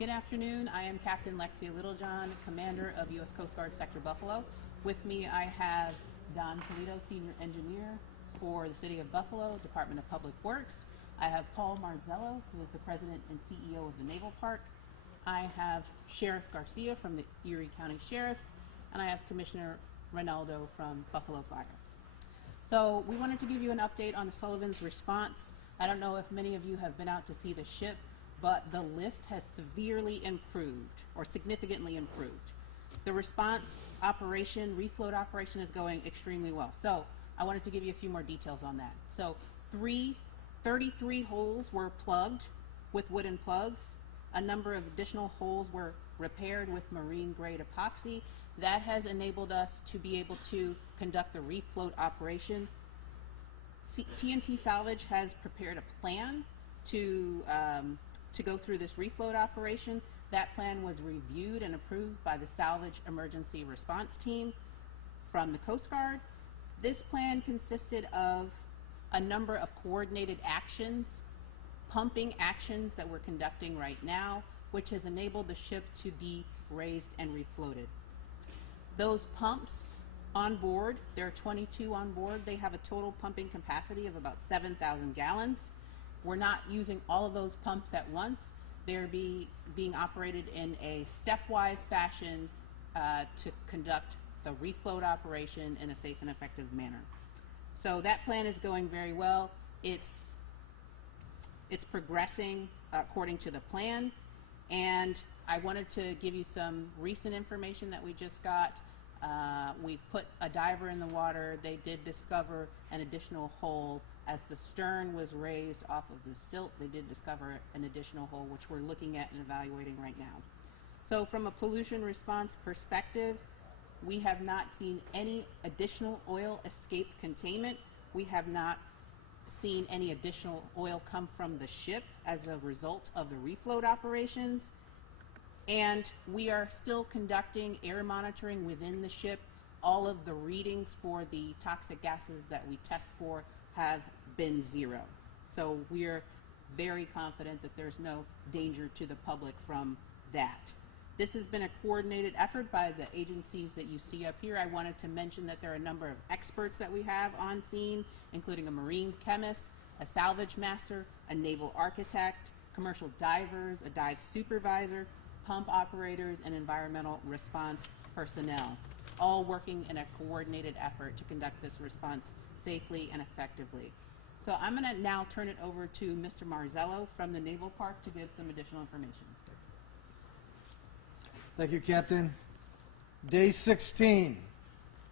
Good afternoon. I am Captain Lexia Littlejohn, Commander of U.S. Coast Guard Sector Buffalo. With me I have Don Toledo, Senior Engineer for the City of Buffalo, Department of Public Works. I have Paul Marzello, who is the President and CEO of the Naval Park. I have Sheriff Garcia from the Erie County Sheriffs, and I have Commissioner Ronaldo from Buffalo Fire. So we wanted to give you an update on the Sullivans response. I don't know if many of you have been out to see the ship, but the list has severely improved, or significantly improved. The response operation, refloat operation, is going extremely well. So I wanted to give you a few more details on that. So 33 holes were plugged with wooden plugs. A number of additional holes were repaired with marine grade epoxy. That has enabled us to be able to conduct the refloat operation. TNT Salvage has prepared a plan to go through this refloat operation. That plan was reviewed and approved by the Salvage Emergency Response Team from the Coast Guard. This plan consisted of a number of coordinated actions, pumping actions that we're conducting right now, which has enabled the ship to be raised and refloated. Those pumps on board, there are 22 on board, they have a total pumping capacity of about 7,000 gallons. We're not using all of those pumps at once. They're being operated in a stepwise fashion to conduct the refloat operation in a safe and effective manner. So that plan is going very well. It's progressing according to the plan, and I wanted to give you some recent information that we just got. We put a diver in the water. They did discover an additional hole. As the stern was raised off of the silt, they did discover an additional hole, which we're looking at and evaluating right now. So from a pollution response perspective, we have not seen any additional oil escape containment. We have not seen any additional oil come from the ship as a result of the refloat operations. And we are still conducting air monitoring within the ship. All of the readings for the toxic gases that we test for have been zero. So we're very confident that there's no danger to the public from that. This has been a coordinated effort by the agencies that you see up here. I wanted to mention that there are a number of experts that we have on scene, including a marine chemist, a salvage master, a naval architect, commercial divers, a dive supervisor, pump operators, and environmental response personnel, all working in a coordinated effort to conduct this response safely and effectively. So I'm going to now turn it over to Mr. Marzello from the Naval Park to give some additional information. Thank you, Captain. Day 16.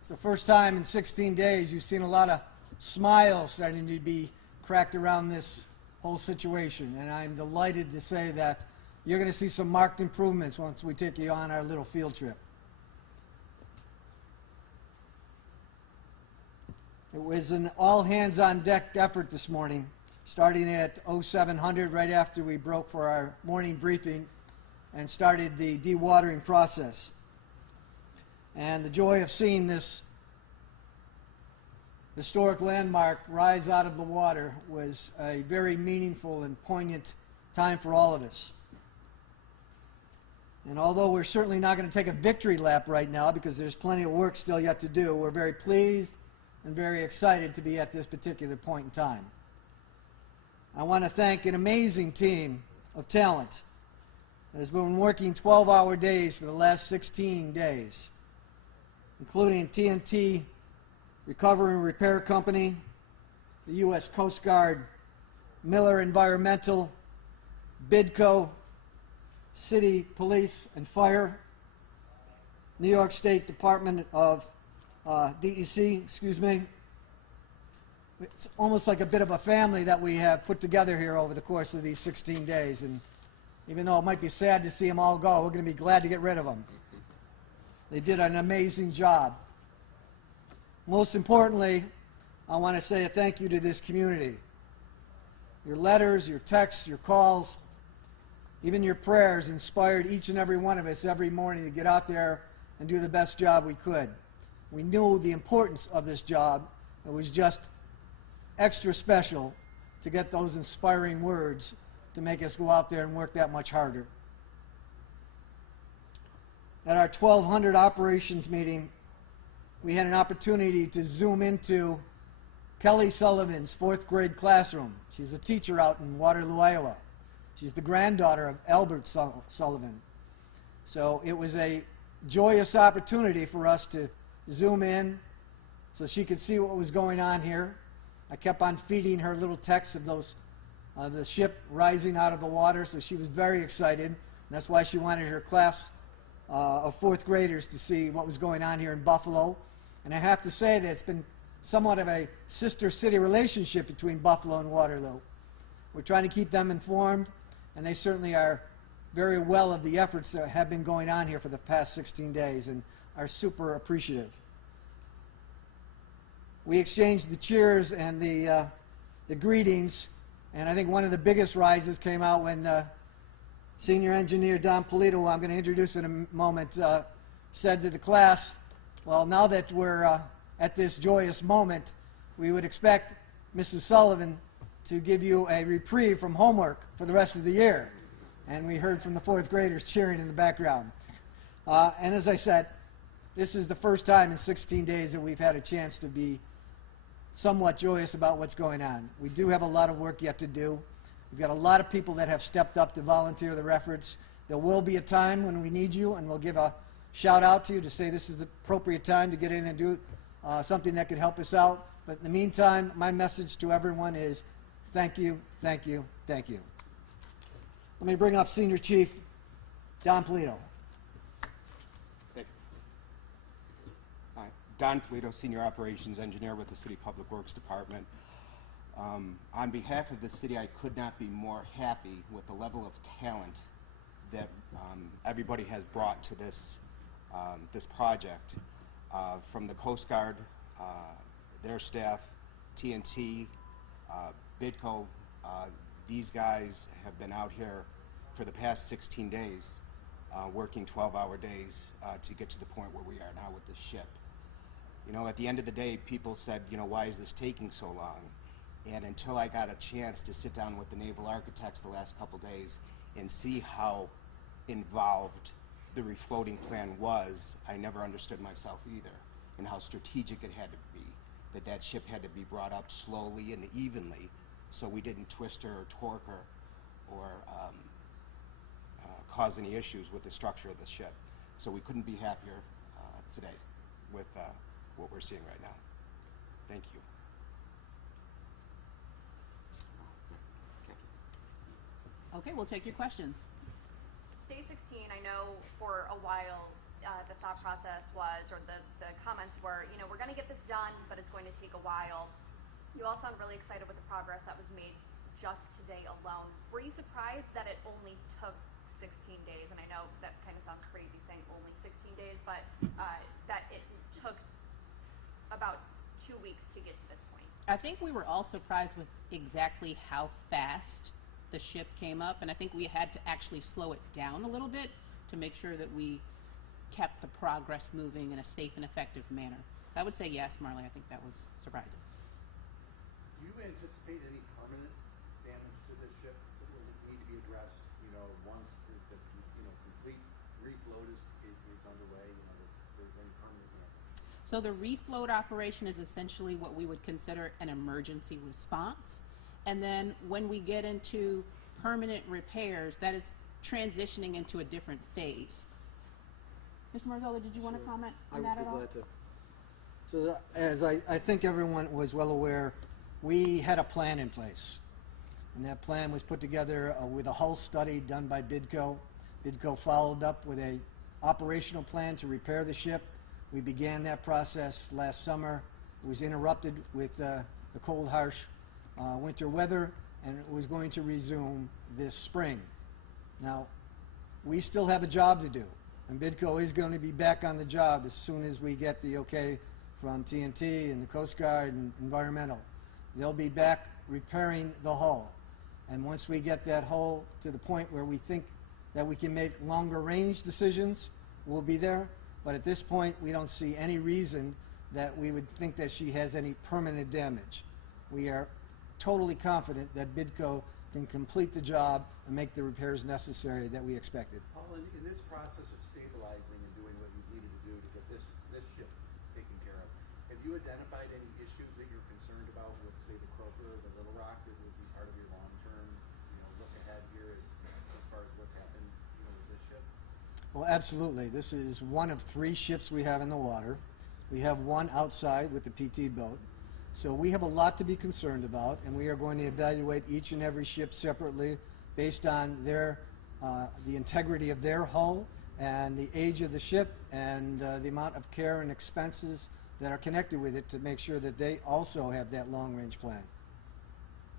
It's the first time in 16 days you've seen a lot of smiles starting to be cracked around this whole situation, and I'm delighted to say that you're going to see some marked improvements once we take you on our little field trip. It was an all-hands-on-deck effort this morning, starting at 0700 right after we broke for our morning briefing and started the dewatering process. And the joy of seeing this historic landmark rise out of the water was a very meaningful and poignant time for all of us. And although we're certainly not going to take a victory lap right now because there's plenty of work still yet to do, we're very pleased and very excited to be at this particular point in time. I want to thank an amazing team of talent that has been working 12-hour days for the last 16 days, including TNT Recovery and Repair Company, the U.S. Coast Guard, Miller Environmental, BIDCO, City Police and Fire, New York State Department of DEC, excuse me. It's almost like a bit of a family that we have put together here over the course of these 16 days. And even though it might be sad to see them all go, we're going to be glad to get rid of them. They did an amazing job. Most importantly, I want to say a thank you to this community. Your letters, your texts, your calls, even your prayers inspired each and every one of us every morning to get out there and do the best job we could. We knew the importance of this job. It was just extra special to get those inspiring words to make us go out there and work that much harder. at our 1200 operations meeting, we had an opportunity to zoom into Kelly Sullivan's 4th grade classroom. She's a teacher out in Waterloo, Iowa. She's the granddaughter of Albert Sullivan. So it was a joyous opportunity for us to zoom in so she could see what was going on here. I kept on feeding her little texts of those, the ship rising out of the water, so she was very excited. And that's why she wanted her class of 4th graders to see what was going on here in Buffalo. And I have to say that it's been somewhat of a sister city relationship between Buffalo and Waterloo. We're trying to keep them informed, and they certainly are very well of the efforts that have been going on here for the past 16 days and are super appreciative. We exchanged the cheers and the greetings, and I think one of the biggest rises came out when Senior Engineer Don Polito, who I'm going to introduce in a moment, said to the class, well, now that we're at this joyous moment, we would expect Mrs. Sullivan to give you a reprieve from homework for the rest of the year. And we heard from the 4th graders cheering in the background. And as I said, this is the first time in 16 days that we've had a chance to be somewhat joyous about what's going on. We do have a lot of work yet to do. We've got a lot of people that have stepped up to volunteer their efforts. There will be a time when we need you, and we'll give a shout out to you to say this is the appropriate time to get in and do something that could help us out. But in the meantime, my message to everyone is thank you, thank you, thank you. Let me bring up Senior Chief Don Polito. Thank you. Hi, Don Polito, Senior Operations Engineer with the City Public Works Department. On behalf of the city, I could not be more happy with the level of talent that everybody has brought to this this project, from the Coast Guard, their staff, TNT, BIDCO. These guys have been out here for the past 16 days, working 12-hour days to get to the point where we are now with this ship. You know, at the end of the day, people said, you know, why is this taking so long? And until I got a chance to sit down with the naval architects the last couple days and see how involved the refloating plan was, I never understood myself either, and how strategic it had to be, that that ship had to be brought up slowly and evenly so we didn't twist her or torque her or cause any issues with the structure of the ship. So we couldn't be happier today with what we're seeing right now. Thank you. Okay, we'll take your questions. Day 16, I know for a while the thought process was, or the comments were, you know, we're going to get this done, but it's going to take a while. You all sound really excited with the progress that was made just today alone. Were you surprised that it only took 16 days? And I know that kind of sounds crazy saying only 16 days, but that it took about 2 weeks to get to this point. I think we were all surprised with exactly how fast the ship came up, and I think we had to actually slow it down a little bit to make sure that we kept the progress moving in a safe and effective manner. So I would say yes, Marley, I think that was surprising. Do you anticipate any permanent damage to this ship that will need to be addressed, you know, once the complete refloat is underway, you know, if there's any permanent damage? So the refloat operation is essentially what we would consider an emergency response. And then when we get into permanent repairs, that is transitioning into a different phase. Mr. Marzola, did you want to comment on that at all? I would be glad to. So as I think everyone was well aware, we had a plan in place. And that plan was put together with a hull study done by BIDCO. BIDCO followed up with a operational plan to repair the ship. We began that process last summer. It was interrupted with the cold, harsh winter weather, and it was going to resume this spring. Now, we still have a job to do, and BIDCO is going to be back on the job as soon as we get the okay from TNT and the Coast Guard and Environmental. They'll be back repairing the hull, and once we get that hull to the point where we think that we can make longer range decisions, we'll be there. But at this point, we don't see any reason that we would think that she has any permanent damage. We are totally confident that BIDCO can complete the job and make the repairs necessary that we expected. Paul, in this process of stabilizing and this ship taken care of. Have you identified any issues that you're concerned about with, say, the Croaker or the Little Rock that would be part of your long-term, look ahead here as far as what's happened, with this ship? Well, absolutely. This is one of 3 ships we have in the water. We have one outside with the PT boat. So we have a lot to be concerned about, and we are going to evaluate each and every ship separately based on their the integrity of their hull and the age of the ship and the amount of care and expenses that are connected with it to make sure that they also have that long-range plan.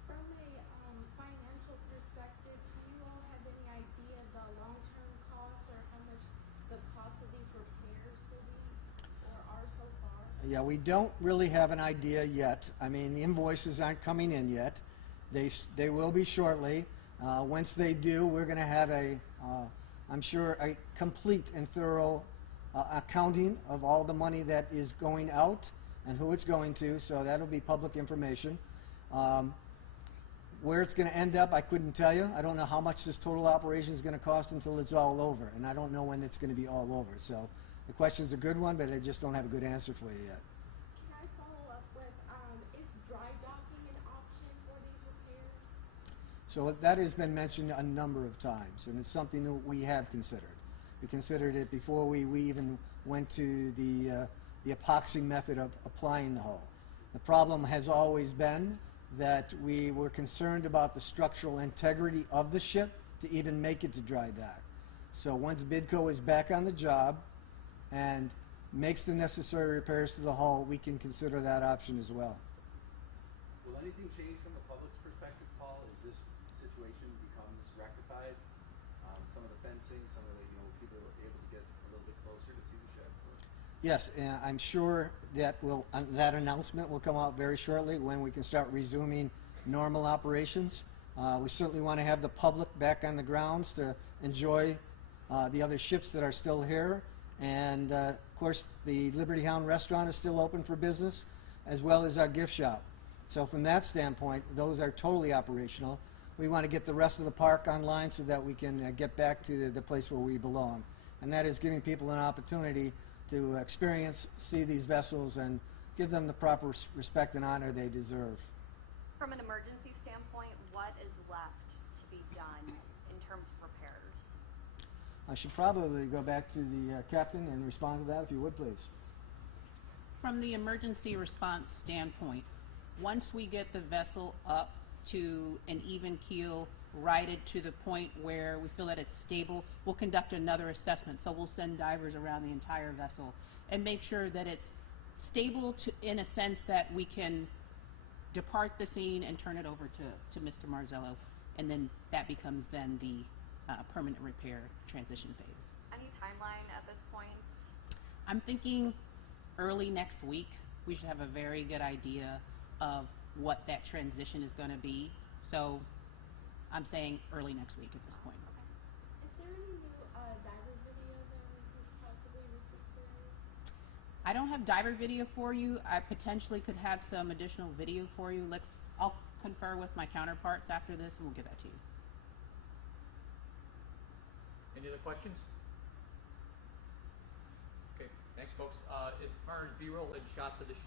From a financial perspective, do you all have any idea the long-term costs or how much the cost of these repairs will be or are so far? Yeah, we don't really have an idea yet. I mean, the invoices aren't coming in yet. They will be shortly. Once they do, we're going to have I'm sure, a complete and thorough accounting of all the money that is going out and who it's going to, so that'll be public information. Where it's going to end up, I couldn't tell you. I don't know how much this total operation is going to cost until it's all over, and I don't know when it's going to be all over. So the question's a good one, but I just don't have a good answer for you yet. Can I follow up with, is dry docking an option for these repairs? So that has been mentioned a number of times, and it's something that we have considered. We considered it before we even went to the epoxy method of applying the hull. The problem has always been that we were concerned about the structural integrity of the ship to even make it to dry dock. So once Bidco is back on the job and makes the necessary repairs to the hull, we can consider that option as well. Will anything change from the public's perspective, Paul, as this situation becomes rectified? Some of the fencing, some of the, people are able to get a little bit closer to see the ship? Yes, and I'm sure that that announcement will come out very shortly when we can start resuming normal operations. We certainly want to have the public back on the grounds to enjoy the other ships that are still here. And of course, the Liberty Hound restaurant is still open for business, as well as our gift shop. So from that standpoint, those are totally operational. We want to get the rest of the park online so that we can get back to the place where we belong. And that is giving people an opportunity to experience, see these vessels, and give them the proper respect and honor they deserve. From an emergency standpoint, what is left to be done in terms of repairs? I should probably go back to the captain and respond to that, if you would, please. From the emergency response standpoint, once we get the vessel up to an even keel, righted to the point where we feel that it's stable, we'll conduct another assessment. So we'll send divers around the entire vessel and make sure that it's stable in a sense that we can depart the scene and turn it over to Mr. Marzello, and then that becomes then the permanent repair transition phase. Any timeline at this point? I'm thinking early next week we should have a very good idea of what that transition is going to be. So I'm saying early next week at this point. Is there any new diver video that we could possibly receive today? I don't have diver video for you. I potentially could have some additional video for you. I'll confer with my counterparts after this and we'll get that to you. Any other questions? Okay, thanks folks. As far as B-roll and shots of the